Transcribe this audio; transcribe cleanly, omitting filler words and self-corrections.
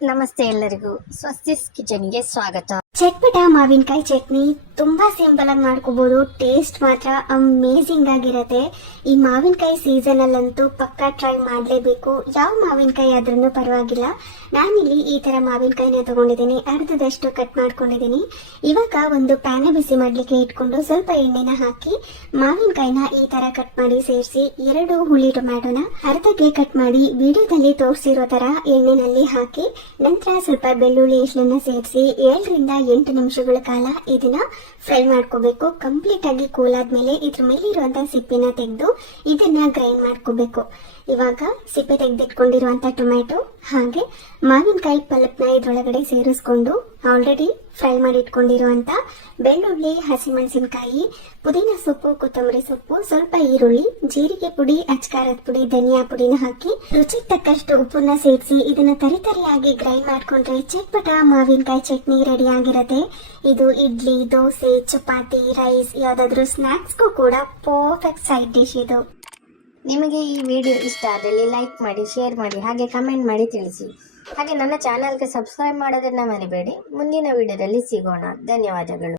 ನಮಸ್ತೆ ಎಲ್ಲರಿಗೂ ಸ್ವಸ್ತಿಸ್ ಕಿಚನ್ಗೆ ಸ್ವಾಗತ. ಚಟ್ಪಟ ಮಾವಿನಕಾಯಿ ಚಟ್ನಿ ತುಂಬಾ ಸಿಂಪಲ್ ಆಗಿ ಮಾಡ್ಕೋಬಹುದು. ಟೇಸ್ಟ್ ಮಾತ್ರ ಅಮೇಸಿಂಗ್ ಆಗಿರತ್ತೆ. ಈ ಮಾವಿನಕಾಯಿ ಸೀಸನ್ ಅಲ್ಲಂತೂ ಪಕ್ಕಾ ಟ್ರೈ ಮಾಡಲೇಬೇಕು. ಯಾವ ಮಾವಿನಕಾಯಿ ಆದ್ರೂ ಪರವಾಗಿಲ್ಲ. ನಾನಿಲ್ಲಿ ಈ ತರ ಮಾವಿನಕಾಯಿನ ತಗೊಂಡಿದ್ದೀನಿ, ಅರ್ಧದಷ್ಟು ಕಟ್ ಮಾಡ್ಕೊಂಡಿದ್ದೀನಿ. ಇವಾಗ ಒಂದು ಪ್ಯಾನ್ ಬಿಸಿ ಮಾಡ್ಲಿಕ್ಕೆ ಇಟ್ಕೊಂಡು ಸ್ವಲ್ಪ ಎಣ್ಣೆನ ಹಾಕಿ ಮಾವಿನಕಾಯಿನ ಈ ತರ ಕಟ್ ಮಾಡಿ ಸೇರಿಸಿ 2 ಹುಳಿ ಟೊಮ್ಯಾಟೊನ ಅರ್ಧಕ್ಕೆ ಕಟ್ ಮಾಡಿ ವಿಡಿಯೋದಲ್ಲಿ ತೋರಿಸಿರೋ ತರ ಎಣ್ಣೆನಲ್ಲಿ ಹಾಕಿ ನಂತರ ಸ್ವಲ್ಪ ಬೆಳ್ಳುಳ್ಳಿ ಎಷ್ಟನ್ನ ಸೇರಿಸಿ 7 ರಿಂದ 8 ನಿಮಿಷಗಳ ಕಾಲ ಇದನ್ನ ಫ್ರೈ ಮಾಡ್ಕೋಬೇಕು. ಕಂಪ್ಲೀಟ್ ಆಗಿ ಕೂಲ್ ಆದ್ಮೇಲೆ ಇದ್ರ ಮೇಲೆ ಇರುವಂತಹ ಸಿಪ್ಪೆನ ತೆಗೆದು ಇದನ್ನ ಗ್ರೈಂಡ್ ಮಾಡ್ಕೋಬೇಕು. ಇವಾಗ ಸಿಪ್ಪೆ ತೆಗೆದಿಟ್ಕೊಂಡಿರುವಂತ ಟೊಮ್ಯಾಟೊ ಹಾಗೆ ಮಾವಿನಕಾಯಿ ಪಲ್ಪ್ನ ಇದ್ರೊಳಗಡೆ ಸೇರಿಸ್ಕೊಂಡು ಆಲ್ರೆಡಿ ಫ್ರೈ ಮಾಡಿ ಇಟ್ಕೊಂಡಿರುವಂತ ಬೆಳ್ಳುಳ್ಳಿ, ಹಸಿಮೆಣಸಿನಕಾಯಿ, ಪುದೀನ ಸೊಪ್ಪು, ಕೊತ್ತಂಬರಿ ಸೊಪ್ಪು, ಸ್ವಲ್ಪ ಈರುಳ್ಳಿ, ಜೀರಿಗೆ ಪುಡಿ, ಅಚ್ಕಾರದ ಪುಡಿ, ಧನಿಯಾ ಪುಡಿನ ಹಾಕಿ ರುಚಿಗೆ ತಕ್ಕಷ್ಟು ಉಪ್ಪನ್ನ ಸೇರಿಸಿ ಇದನ್ನ ತರಿತರಿಯಾಗಿ ಗ್ರೈಂಡ್ ಮಾಡ್ಕೊಂಡ್ರೆ ಚಟ್ಪಟ ಮಾವಿನಕಾಯಿ ಚಟ್ನಿ ರೆಡಿ ಆಗಿರತ್ತೆ. ಇದು ಇಡ್ಲಿ, ದೋಸೆ, ಚಪಾತಿ, ರೈಸ್ ಯಾವ್ದಾದ್ರು ಸ್ನಾಕ್ಸ್ಗೂ ಕೂಡ ಪರ್ಫೆಕ್ಟ್ ಸೈಡ್ ಡಿಶ್ ಇದು. ನಿಮಗೆ ಈ ವಿಡಿಯೋ ಇಷ್ಟ ಆದಲ್ಲಿ ಲೈಕ್ ಮಾಡಿ, ಶೇರ್ ಮಾಡಿ, ಹಾಗೆ ಕಮೆಂಟ್ ಮಾಡಿ ತಿಳಿಸಿ. ಹಾಗೆ ನನ್ನ ಚಾನಲ್ಗೆ ಸಬ್ಸ್ಕ್ರೈಬ್ ಮಾಡೋದನ್ನ ಮರಿಬೇಡಿ. ಮುಂದಿನ ವಿಡಿಯೋದಲ್ಲಿ ಸಿಗೋಣ. ಧನ್ಯವಾದಗಳು.